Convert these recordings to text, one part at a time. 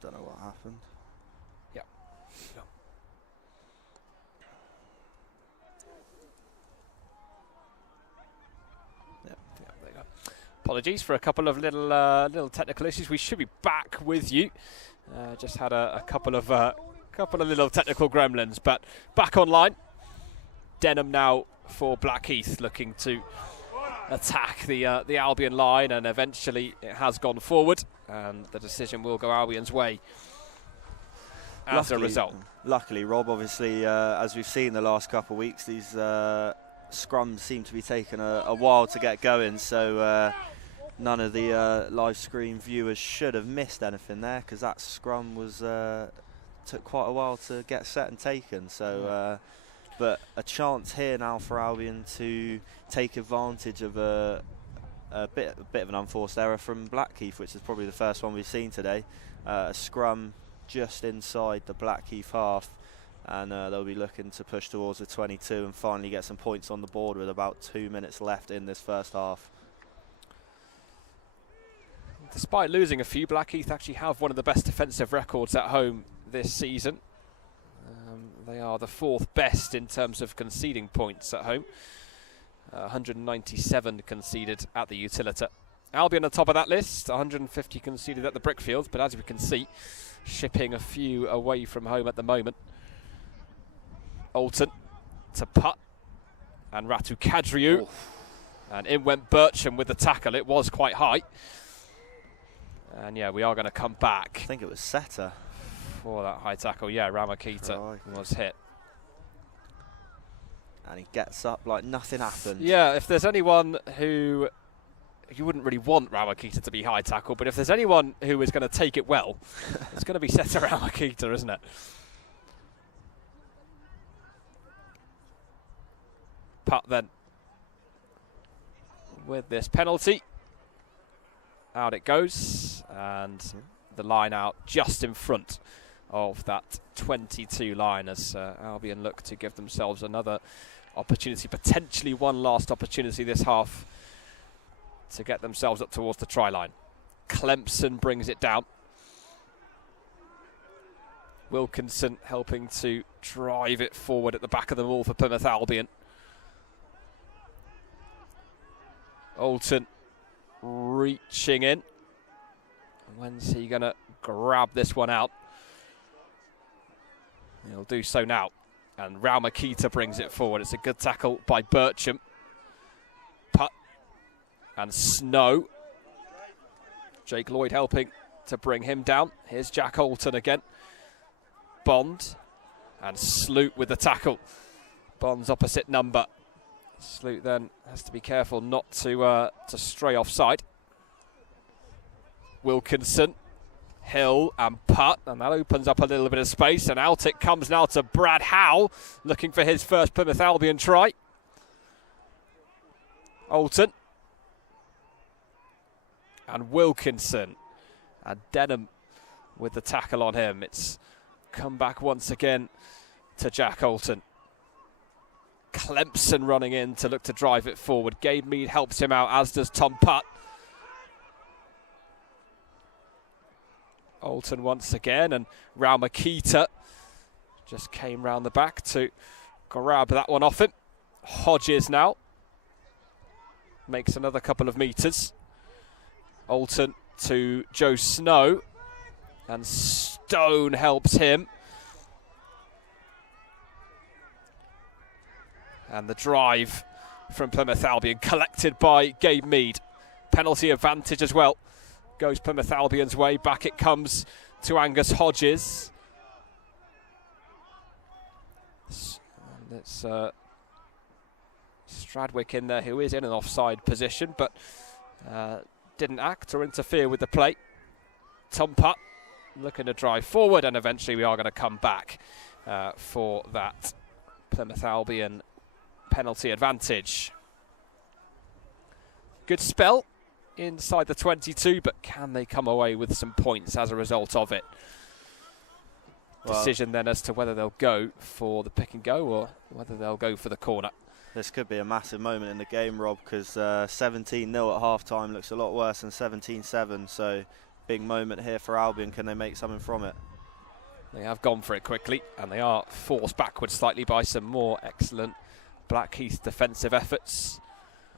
Don't know what happened. Yeah. Yeah, there you go. Apologies for a couple of little technical issues. We should be back with you. Just had a couple of little technical gremlins, but back online. Denham now for Blackheath, looking to attack the Albion line, and eventually it has gone forward, and the decision will go Albion's way as a result. Luckily, Rob, obviously, as we've seen the last couple of weeks, these scrums seem to be taking a while to get going, so none of the live screen viewers should have missed anything there, because that scrum was took quite a while to get set and taken. So, but a chance here now for Albion to take advantage of a bit of an unforced error from Blackheath, which is probably the first one we've seen today. A scrum just inside the Blackheath half, and they'll be looking to push towards the 22 and finally get some points on the board with about 2 minutes left in this first half. Despite losing a few, Blackheath actually have one of the best defensive records at home this season. They are the 4th best in terms of conceding points at home. 197 conceded at the Utilita. Albion on top of that list, 150 conceded at the Brickfields, but as we can see, shipping a few away from home at the moment. Alton to Putt and Ratu Kadriou. And in went Bircham with the tackle. It was quite high. And yeah, we are going to come back. I think it was Seta. For that high tackle, yeah, Ramakita was hit. And he gets up like nothing happened. Yeah, if there's anyone who... You wouldn't really want Ramakita to be high tackle, but if there's anyone who is going to take it well, it's going to be Seta Ramakita, isn't it? Putt then with this penalty. Out it goes, and the line out just in front of that 22 line as Albion look to give themselves another opportunity, potentially one last opportunity this half to get themselves up towards the try line. Clemson brings it down. Wilkinson helping to drive it forward at the back of the wall for Plymouth Albion. Alton reaching in. When's he going to grab this one out? He'll do so now. And Ramakita brings it forward. It's a good tackle by Bircham. Putt and Snow. Jake Lloyd helping to bring him down. Here's Jack Alton again. Bond and Sloot with the tackle. Bond's opposite number. Sloot then has to be careful not to stray offside. Wilkinson, Hill and Putt, and that opens up a little bit of space, and out it comes now to Brad Howe, looking for his first Plymouth Albion try. Alton and Wilkinson, and Denham with the tackle on him. It's come back once again to Jack Alton. Clemson running in to look to drive it forward. Gabe Mead helps him out, as does Tom Putt. Alton once again, and Ramakita just came round the back to grab that one off him. Hodges now makes another couple of metres. Alton to Joe Snow, and Stone helps him. And the drive from Plymouth Albion collected by Gabe Mead. Penalty advantage as well. Goes Plymouth Albion's way. Back it comes to Angus Hodges. And it's Stradwick in there, who is in an offside position, but didn't act or interfere with the play. Tom Putt looking to drive forward, and eventually we are going to come back for that Plymouth Albion penalty advantage. Good spell inside the 22, but can they come away with some points as a result of it? Decision then as to whether they'll go for the pick and go or whether they'll go for the corner. This could be a massive moment in the game, Rob, because 17-0 at half-time looks a lot worse than 17-7, so big moment here for Albion. Can they make something from it? They have gone for it quickly, and they are forced backwards slightly by some more excellent Blackheath defensive efforts.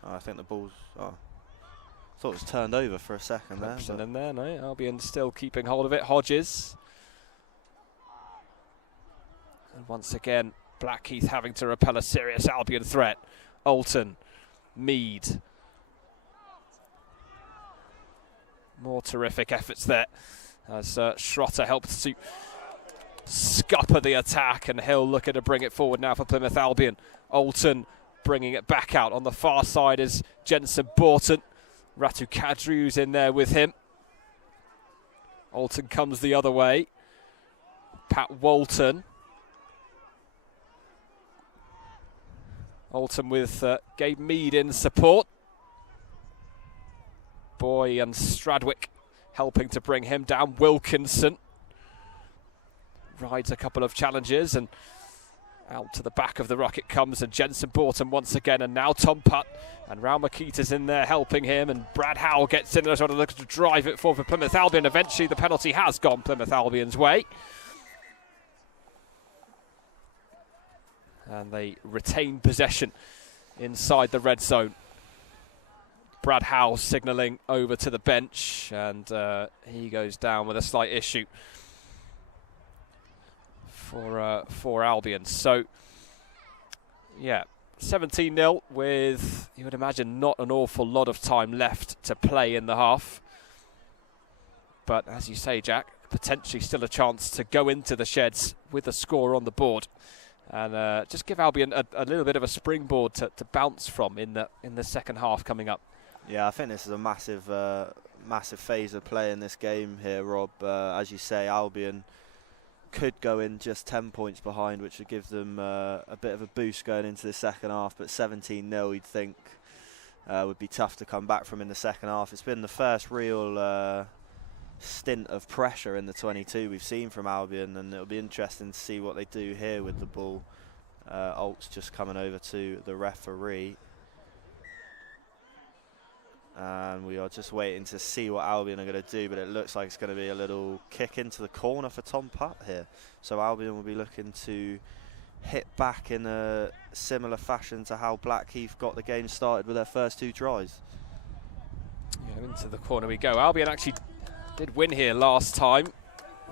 I think the ball's... Oh, I thought it was turned over for a second there. In there, no. Albion still keeping hold of it. Hodges. And once again, Blackheath having to repel a serious Albion threat. Alton, Mead. More terrific efforts there as Schrotter helped to scupper the attack, and Hill looking to bring it forward now for Plymouth Albion. Alton bringing it back out on the far side is Jensen Borton. Ratu Kadriu's in there with him. Alton comes the other way. Pat Walton. Alton with Gabe Mead in support. Boy and Stradwick helping to bring him down. Wilkinson rides a couple of challenges, and out to the back of the ruck it comes, and Jensen Borton once again, and now Tom Putt, and Raul Makita's in there helping him, and Brad Howell gets in there trying to look to drive it forward for Plymouth Albion. Eventually the penalty has gone Plymouth Albion's way, and they retain possession inside the red zone. Brad Howell signalling over to the bench, and he goes down with a slight issue for Albion. So, yeah, 17-0 with, you would imagine, not an awful lot of time left to play in the half. But as you say, Jack, potentially still a chance to go into the sheds with a score on the board, and just give Albion a little bit of a springboard to bounce from in the second half coming up. Yeah, I think this is a massive phase of play in this game here, Rob. As you say, Albion could go in just 10 points behind, which would give them a bit of a boost going into the second half, but 17-0 you'd think would be tough to come back from in the second half. It's been the first real stint of pressure in the 22 we've seen from Albion, and it'll be interesting to see what they do here with the ball. Alt's just coming over to the referee, and we are just waiting to see what Albion are going to do, but it looks like it's going to be a little kick into the corner for Tom Putt here. So Albion will be looking to hit back in a similar fashion to how Blackheath got the game started with their first 2 tries. Yeah, into the corner we go. Albion actually did win here last time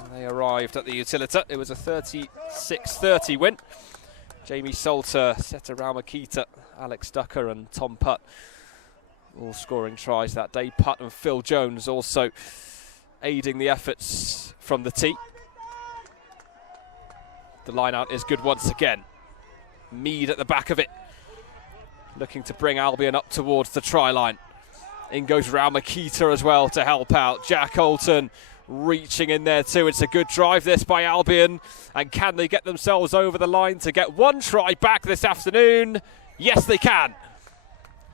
when they arrived at the Utilita. It was a 36-30 win. Jamie Salter, Seta Raumakita, Alex Ducker and Tom Putt all scoring tries that day. Putt and Phil Jones also aiding the efforts from the tee. The line out is good once again. Mead at the back of it, looking to bring Albion up towards the try line. In goes Raul Makita as well to help out. Jack Alton reaching in there too. It's a good drive this by Albion, and can they get themselves over the line to get 1 try back this afternoon? Yes, they can.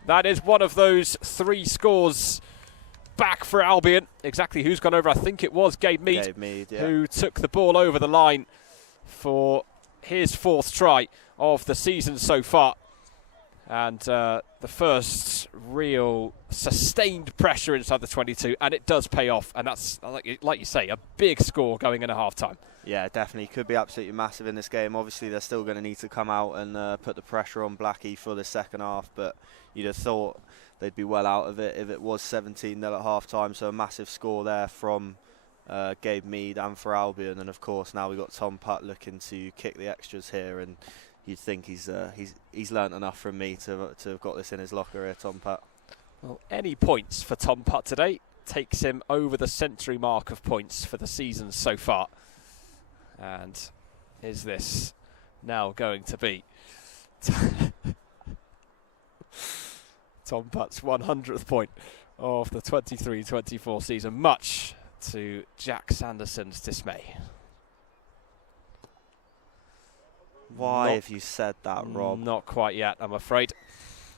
That is one of those 3 scores back for Albion. Exactly who's gone over? I think it was Gabe Mead, yeah, who took the ball over the line for his 4th try of the season so far. And the first real sustained pressure inside the 22, and it does pay off. And that's, like you say, a big score going into half-time. Yeah, definitely. Could be absolutely massive in this game. Obviously, they're still going to need to come out and put the pressure on Blackie for the second half, but you'd have thought they'd be well out of it if it was 17-0 at half-time. So a massive score there from Gabe Mead and for Albion. And, of course, now we've got Tom Putt looking to kick the extras here, and you'd think he's learnt enough from me to have got this in his locker here, Tom Putt. Well, any points for Tom Putt today takes him over the century mark of points for the season so far. And is this now going to be Tom Putt's 100th point of the 23-24 season, much to Jack Sanderson's dismay? Why have you said that, Rob? Not quite yet, I'm afraid.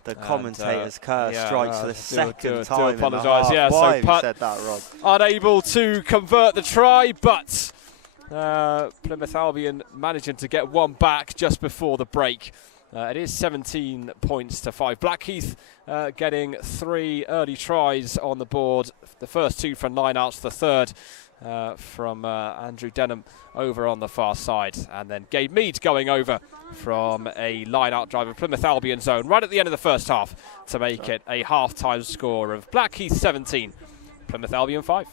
The commentator's curse strikes for the second time. I do apologise. Yeah, why so have Putt you said that, Rob? Unable to convert the try, but Plymouth Albion managing to get 1 back just before the break. It is 17 points to 5. Blackheath getting 3 early tries on the board. The first 2 from lineouts, the third from Andrew Denham over on the far side. And then Gabe Mead going over from a line-out drive of Plymouth Albion zone right at the end of the first half to make it a half-time score of Blackheath 17, Plymouth Albion 5.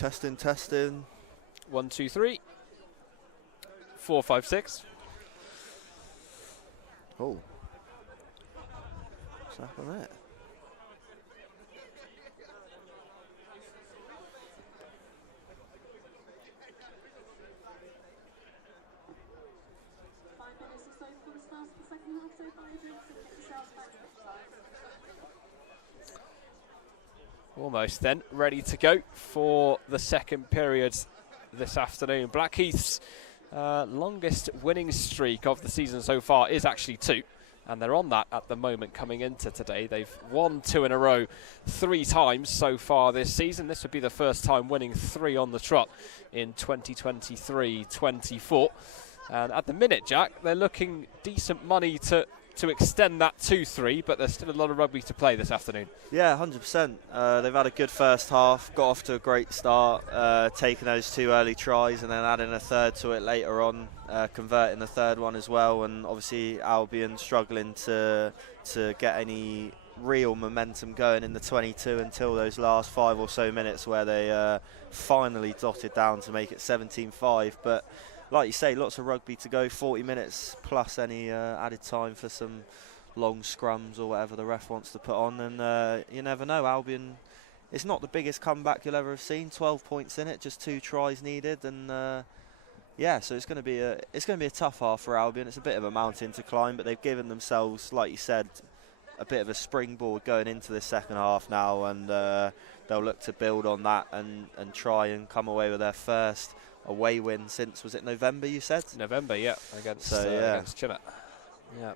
Testing, testing. 1, 2, 3. 4, 5, 6. Oh. What's happened there? Almost then, ready to go for the second period this afternoon. Blackheath's longest winning streak of the season so far is actually 2, and they're on that at the moment coming into today. They've won 2 in a row 3 times so far this season. This would be the first time winning 3 on the trot in 2023-24. And at the minute, Jack, they're looking decent money to extend that 2-3, but there's still a lot of rugby to play this afternoon. Yeah, 100%. They've had a good first half, got off to a great start, taking those 2 early tries and then adding a third to it later on, converting the third one as well. And obviously Albion struggling to get any real momentum going in the 22 until those last 5 or so minutes where they finally dotted down to make it 17-5. But like you say, lots of rugby to go, 40 minutes plus any added time for some long scrums or whatever the ref wants to put on. And you never know, Albion, it's not the biggest comeback you'll ever have seen. 12 points in it, just 2 tries needed, and yeah, so it's going to be a tough half for Albion. It's a bit of a mountain to climb, but they've given themselves, like you said, a bit of a springboard going into the second half now, and they'll look to build on that and try and come away with their first away win since, was it November you said? November, yeah, against Chinook. Yeah.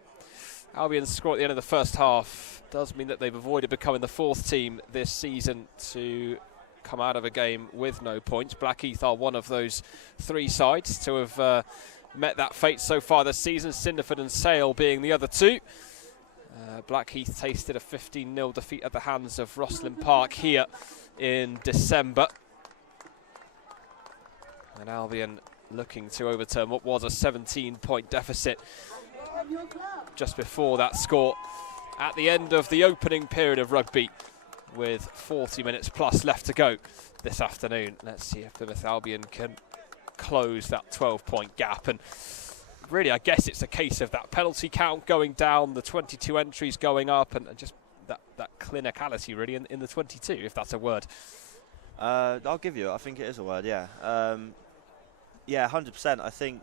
Albion's score at the end of the first half does mean that they've avoided becoming the 4th team this season to come out of a game with no points. Blackheath are one of those 3 sides to have met that fate so far this season, Cinderford and Sale being the other 2. Blackheath tasted a 15-0 defeat at the hands of Rosslyn Park here in December. And Albion looking to overturn what was a 17-point deficit just before that score at the end of the opening period of rugby, with 40 minutes plus left to go this afternoon. Let's see if Plymouth Albion can close that 12-point gap. And really, I guess it's a case of that penalty count going down, the 22 entries going up, and just that clinicality really in the 22, if that's a word. I'll give you it. I think it is a word, yeah. Yeah, 100%. I think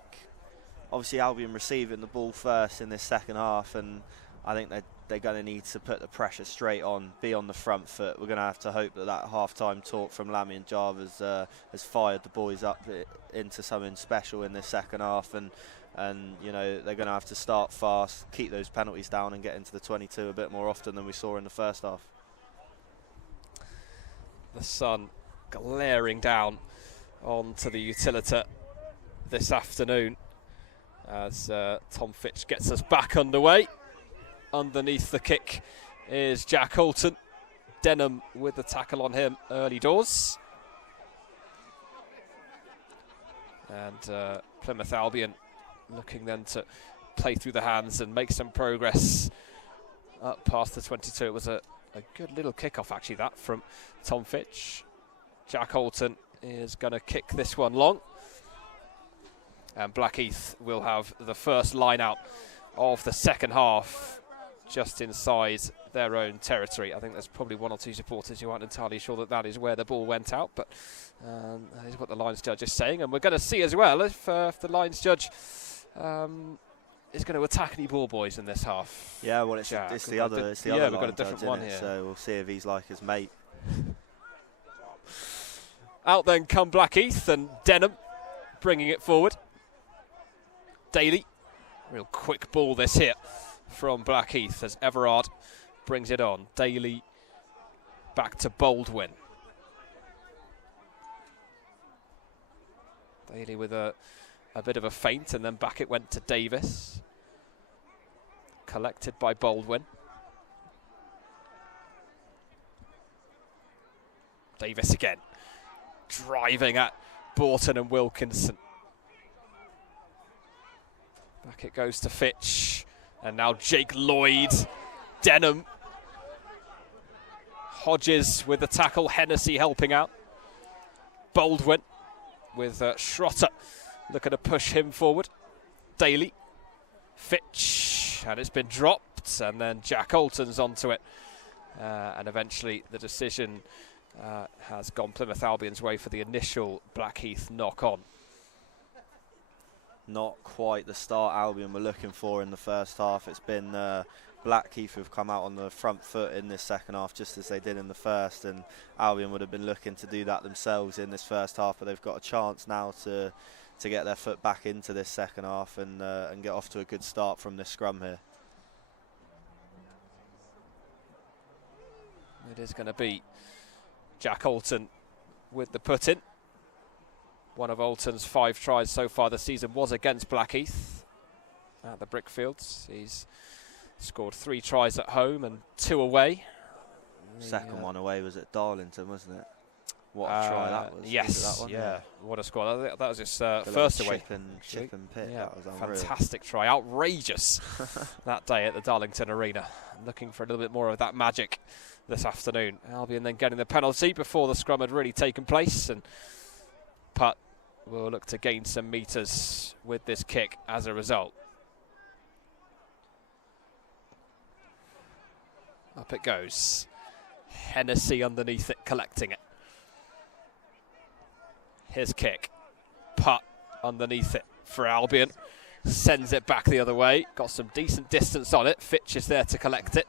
obviously Albion receiving the ball first in this second half, and I think they're going to need to put the pressure straight on, be on the front foot. We're going to have to hope that half-time talk from Lammy and Jarvis has fired the boys up into something special in this second half, and you know, they're going to have to start fast, keep those penalties down, and get into the 22 a bit more often than we saw in the first half. The sun glaring down onto the Utilita this afternoon as Tom Fitch gets us back underway. Underneath the kick is Jack Holton. Denham with the tackle on him early doors. And Plymouth Albion looking then to play through the hands and make some progress up past the 22. It was a good little kick-off, actually, that from Tom Fitch. Jack Holton is going to kick this one long. And Blackheath will have the first line out of the second half just inside their own territory. I think there's probably 1 or 2 supporters who aren't entirely sure that is where the ball went out, but that is what the lines judge is saying. And we're going to see as well if the lines judge is going to attack any ball boys in this half. Yeah, well, it's the other we've got a different one here. So we'll see if he's like his mate. Out then come Blackheath, and Denham bringing it forward. Daly, real quick ball this here from Blackheath as Everard brings it on. Daly back to Baldwin. Daly with a bit of a feint, and then back it went to Davis. Collected by Baldwin. Davis again, driving at Borton and Wilkinson. Back it goes to Fitch, and now Jake Lloyd. Denham. Hodges with the tackle, Hennessy helping out. Baldwin with Schrotter looking to push him forward. Daly, Fitch, and it's been dropped, and then Jack Alton's onto it. And eventually the decision has gone Plymouth Albion's way for the initial Blackheath knock-on. Not quite the start Albion were looking for in the first half. It's been Blackheath who've come out on the front foot in this second half, just as they did in the first, and Albion would have been looking to do that themselves in this first half, but they've got a chance now to get their foot back into this second half and get off to a good start from this scrum here. It is going to be Jack Alton with the put-in. One of Alton's 5 tries so far this season was against Blackheath at the Brickfields. He's scored 3 tries at home and 2 away. Second one away was at Darlington, wasn't it? What a try that was. Yes, was that one? yeah. What a squad. That was his first away. Chip and pit. Yeah, that was unreal. Fantastic try. Outrageous that day at the Darlington Arena. Looking for a little bit more of that magic this afternoon. Albion then getting the penalty before the scrum had really taken place, and Putt will look to gain some metres with this kick as a result. Up it goes. Hennessy underneath it, collecting it. His kick. Putt underneath it for Albion. Sends it back the other way. Got some decent distance on it. Fitch is there to collect it.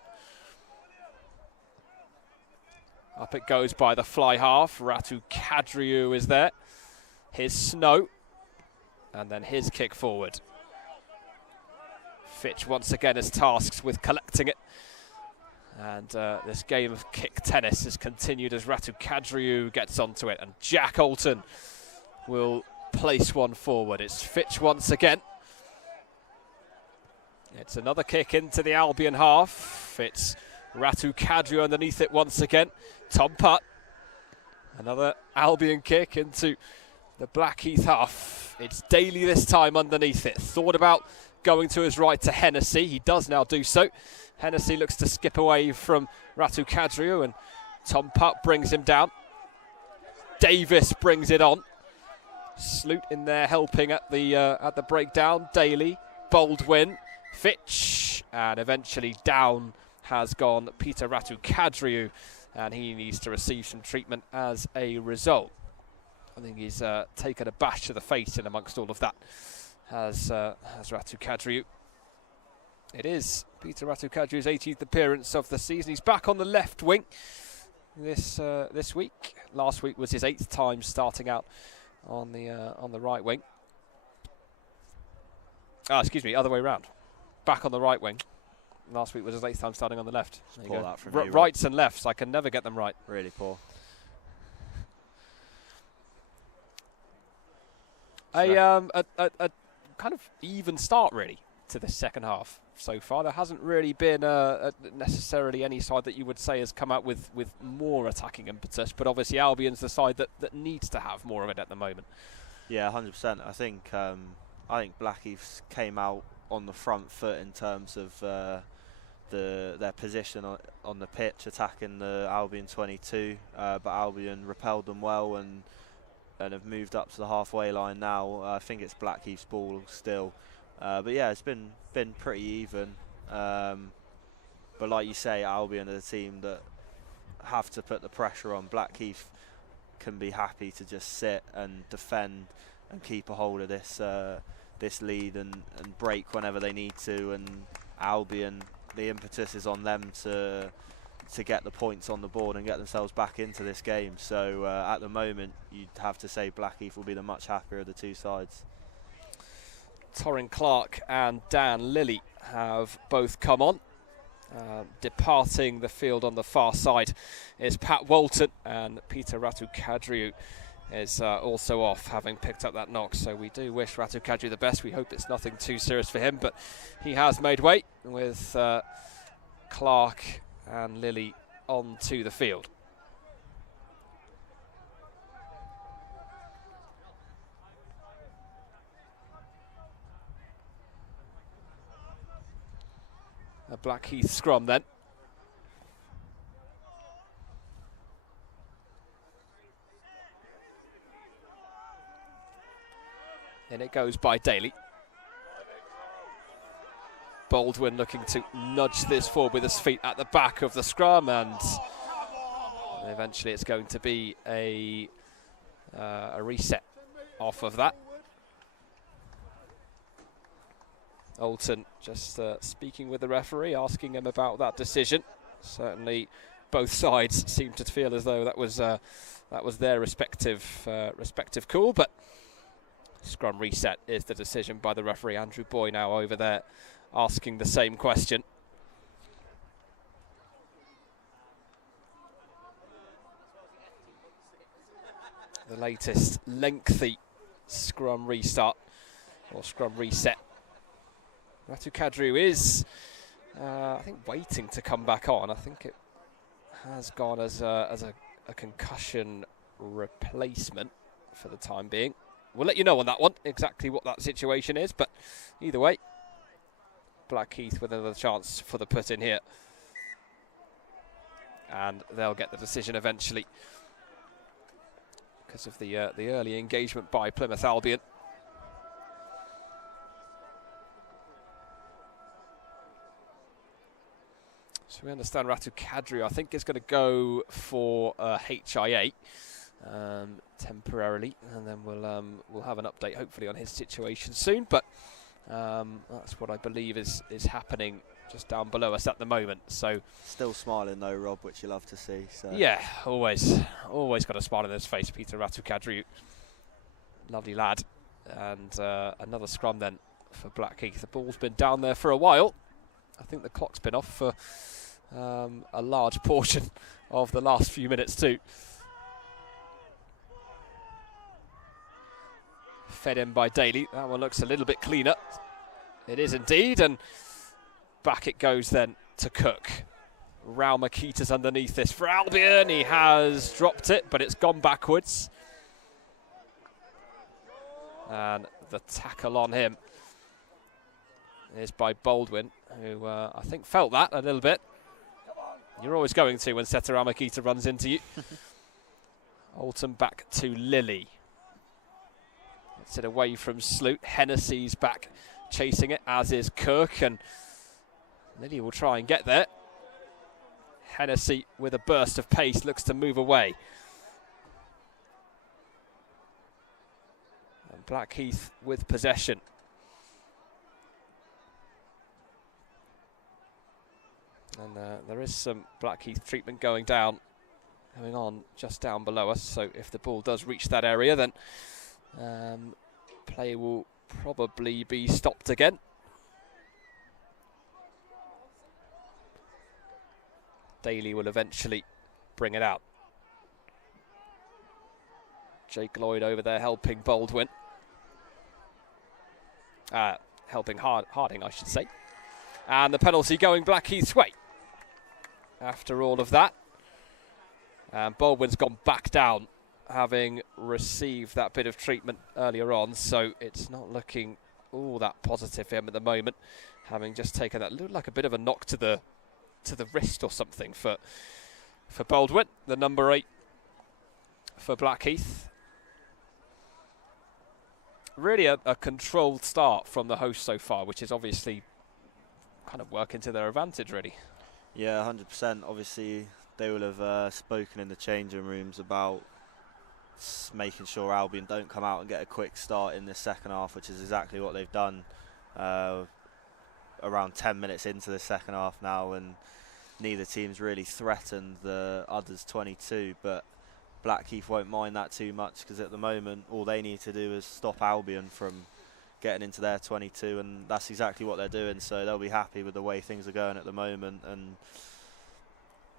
Up it goes by the fly half. Ratu Kadriou is there. Here's Snow. And then his kick forward. Fitch once again is tasked with collecting it. And this game of kick tennis has continued as Ratu Kadriou gets onto it. And Jack Alton will place one forward. It's Fitch once again. It's another kick into the Albion half. It's Ratu Kadriou underneath it once again. Tom Putt. Another Albion kick into the Blackheath half. It's Daly this time underneath it. Thought about going to his right to Hennessy. He does now do so. Hennessy looks to skip away from Ratu Kadriou, and Tom Putt brings him down. Davis brings it on. Sloot in there helping at the breakdown. Daly, Baldwin, Fitch, and eventually down has gone Peter Ratu Kadriou, and he needs to receive some treatment as a result. I think he's taken a bash to the face in amongst all of that, as Ratu Kadriou. It is Peter Ratu Kadriou's 18th appearance of the season. He's back on the left wing this week. Last week was his 8th time starting out on the right wing. Excuse me, other way round. Back on the right wing. Last week was his 8th time starting on the left. That from you, rights and lefts, I can never get them right. Really poor. A kind of even start really to the second half so far. There hasn't really been necessarily any side that you would say has come out with more attacking impetus, but obviously Albion's the side that needs to have more of it at the moment. Yeah, 100%. I think Blackheath came out on the front foot in terms of their position on the pitch, attacking the Albion 22, but Albion repelled them well and have moved up to the halfway line now. I think it's Blackheath's ball still, but yeah, it's been pretty even. But like you say, Albion are the team that have to put the pressure on. Blackheath can be happy to just sit and defend and keep a hold of this lead and break whenever they need to. And Albion, the impetus is on them to get the points on the board and get themselves back into this game. So at the moment, you'd have to say Blackheath will be the much happier of the two sides. Torrin Clark and Dan Lilly have both come on. Departing the field on the far side is Pat Walton, and Peter Ratu Kadriou is also off, having picked up that knock. So we do wish Ratu Kadriou the best. We hope it's nothing too serious for him, but he has made way with Clark and Lilly onto the field. A Blackheath scrum then. And it goes by Daly. Baldwin looking to nudge this forward with his feet at the back of the scrum, and eventually it's going to be a reset off of that. Alton just speaking with the referee, asking him about that decision. Certainly both sides seem to feel as though that was their respective call, but scrum reset is the decision by the referee. Andrew Boy now over there asking the same question. The latest lengthy scrum restart or scrum reset. Ratu Kadriu is, I think, waiting to come back on. I think it has gone as a concussion replacement for the time being. We'll let you know on that one, exactly what that situation is, but either way, Blackheath with another chance for the put in here. And they'll get the decision eventually because of the early engagement by Plymouth Albion. So we understand Ratu Kadriu, I think, is going to go for HIA temporarily, and then we'll have an update hopefully on his situation soon. But that's what I believe is happening just down below us at the moment. So still smiling though, Rob, which you love to see. So yeah, always got a smile on his face, Peter Ratu Kadriu. Lovely lad. And another scrum then for Blackheath. The ball's been down there for a while. I think the clock's been off for a large portion of the last few minutes too. Fed in by Daly. That one looks a little bit cleaner. It is indeed, and back it goes then to Cook. Rao Makita's underneath this for Albion. He has dropped it, but it's gone backwards. And the tackle on him is by Baldwin, who I think felt that a little bit. You're always going to when Seta Ramakita runs into you. Alton back to Lilly. Gets it away from Sloot. Hennessy's back chasing it, as is Cook, and Lilly will try and get there. Hennessy with a burst of pace looks to move away. And Blackheath with possession. And there is some Blackheath treatment going on just down below us. So if the ball does reach that area, then play will probably be stopped again. Daly will eventually bring it out. Jake Lloyd over there helping Baldwin. Helping Harding, I should say. And the penalty going Blackheath's way. After all of that. And Baldwin's gone back down, having received that bit of treatment earlier on. So it's not looking all that positive for him at the moment, having just taken that. Looked like a bit of a knock to the wrist or something for Baldwin, the number 8 for Blackheath. Really a controlled start from the host so far, which is obviously kind of working to their advantage, really. Yeah, 100%. Obviously, they will have spoken in the changing rooms about making sure Albion don't come out and get a quick start in this second half, which is exactly what they've done around 10 minutes into the second half now, and neither team's really threatened the others' 22, but Blackheath won't mind that too much, because at the moment all they need to do is stop Albion from getting into their 22, and that's exactly what they're doing. So they'll be happy with the way things are going at the moment, and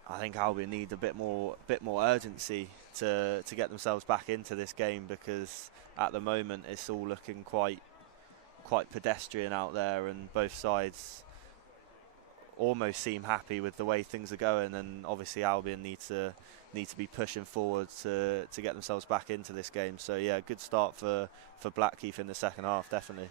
I think Albion need a bit more urgency to get themselves back into this game, because at the moment it's all looking quite pedestrian out there, and both sides almost seem happy with the way things are going, and obviously Albion need to be pushing forward to get themselves back into this game. So yeah, good start for Blackheath in the second half, definitely.